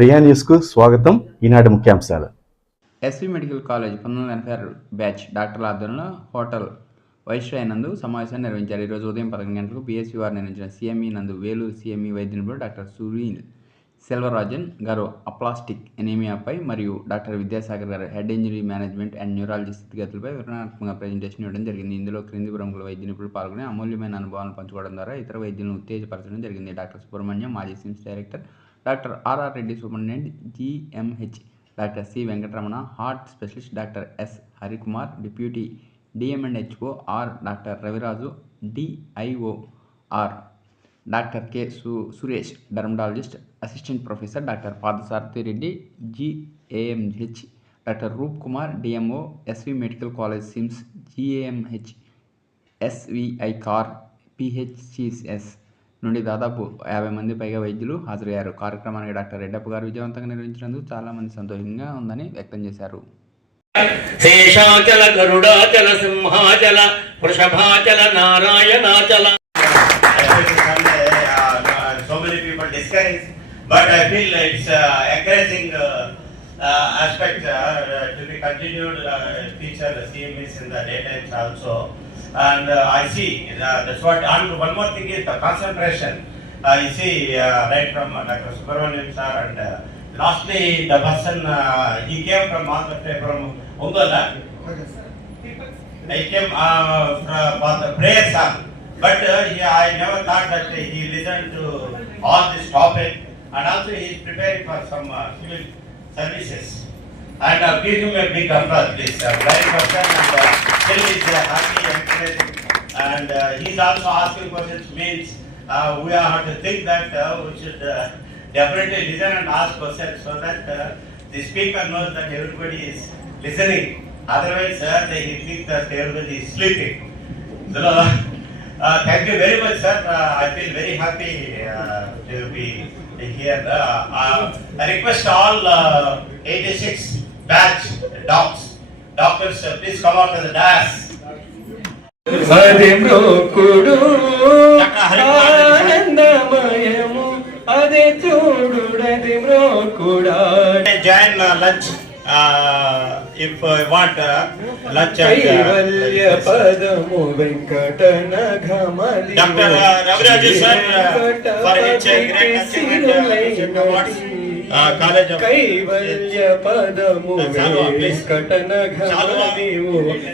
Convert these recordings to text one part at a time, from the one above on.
ప్రియా న్యూస్కు స్వాగతం. ఈనాటి ముఖ్యాంశాలు. ఎస్వి మెడికల్ కాలేజ్ పంతొమ్మిది వందల ఎనభై ఆరు బ్యాచ్ డాక్టర్ల ఆధ్వర్యంలో హోటల్ వైశ్రాయ్ నందు సమావేశాన్ని నిర్వహించారు. ఈరోజు ఉదయం పదకొండు గంటలకు పిఎస్సి వారు నిర్వహించిన సిఎంఈ నందు వేలూరు సిఎంఈ వైద్య నిపుణుడు డాక్టర్ సునీల్ సెల్వరాజన్ గారు అప్లాస్టిక్ ఎనీమియాపై మరియు డాక్టర్ విద్యాసాగర్ గారు head injury management and neurology స్థితిగతులపై వివరణాత్మక ప్రజెంటేషన్ ఇవ్వడం జరిగింది. ఇందులో క్రింది ప్రముఖుల వైద్య నిపుణులు పాల్గొని అమూల్యమైన అనుభవాలను పంచుకోవడం ద్వారా ఇతర వైద్యులను ఉత్తేజపరచడం జరిగింది. డాక్టర్ సుబ్రహ్మణ్యం మాజీ SIMS director doctor R R Reddy superintendent G M H doctor C Venkataramana heart specialist doctor S Harikumar deputy D M and H O R doctor Raviraju D I O R doctor K సు Suresh dermatologist assistant professor doctor Pardhasaradhi Reddy G A M H doctor Roop Kumar D M O S V medical college SIMS G A M H S V I car P H Cs నుండి దాదాపు యాభై మంది పైగా వైద్యులు హాజరయ్యారు. కార్యక్రమానికి doctor Reddappa గారు విజయవంతంగా నిర్వహించినందుకు చాలా మంది సంతోషంగా ఉందని వ్యక్తం చేశారు. Seshachala Garudachala Simhachala వృషభాచల నారాయణాచల. So many people discourage, but I feel it's uh, encouraging uh, aspect uh, to be continued uh, feature the CMS in the daytimes also. And uh, I see, uh, that's what, and one more thing is the concentration. Uh, you see, uh, right from uh, Dr. Subramanian sir and uh, lastly the person, uh, he came from Andhra, from Ongala. I came uh, for the prayer song, but uh, he, I never thought that he listened to all this topic, and also he is preparing for some uh, services. And uh, give him a big applause, please. Uh, very person, and uh, still is uh, happy and encouraging. And uh, he's also asking questions. Means uh, we have to think that uh, we should uh, definitely listen and ask questions so that uh, the speaker knows that everybody is listening. Otherwise, uh, they think that everybody is sleeping. So, uh, thank you very much, sir. Uh, I feel very happy uh, to be here. Uh, uh, I request all uh, 86 batch docs, doctors, uh, please come out to the dais. అది మృక్కుడు ఆనందమయము అది చూడుడది మృక్కుడా Join uh, uh, uh, uh, uh, పదము uh, uh, uh, uh. Kaivalya పదము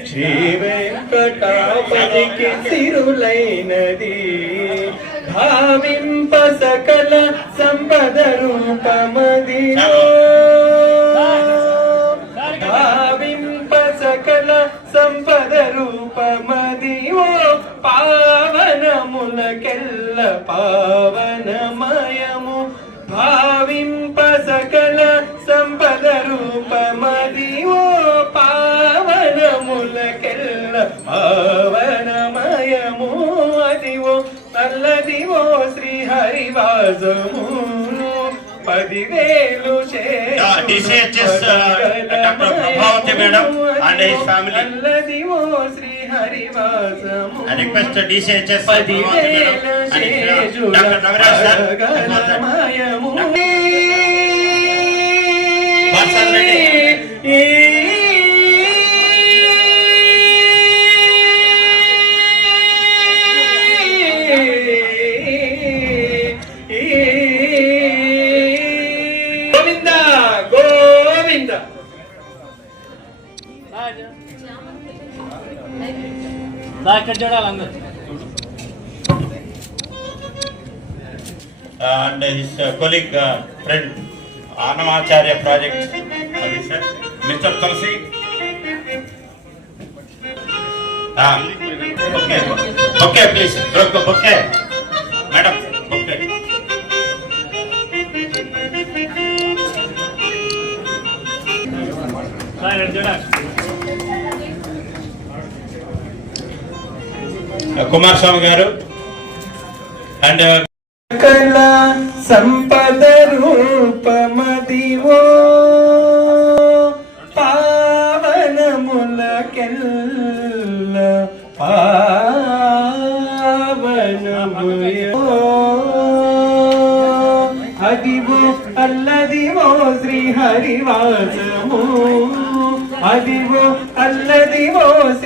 శ్రీ వెంకటాపతికి సిరులైనది భావింప సకల సంపద రూపమదిలో రూపమదివో పావనములకెల్ల పావనమయము. భావింప సకల సంపద రూపమదివో పావనములకెల్ల పావనమయము. అదివో నల్లదివో శ్రీహరివాసము. పదివేలు Uh, uh, Dr. Prabhavati madam and his family. నల్లదివో శ్రీహరివాసము I request the DCHS, And his colleague, friend, Anamacharya project officer, Mr. Tulsi. Ah, okay, okay, please, okay, madam, okay. Sir, Kumaraswamy గారు. And కళా సంపద రూపమదివో పావనములకెల్ల పావనముయో అదివో అల్లదివో శ్రీ హరివాసము అదివో అల్లదివో శ్రీ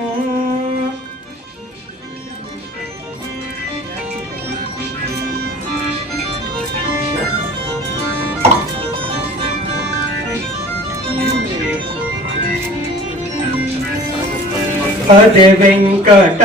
వెంకట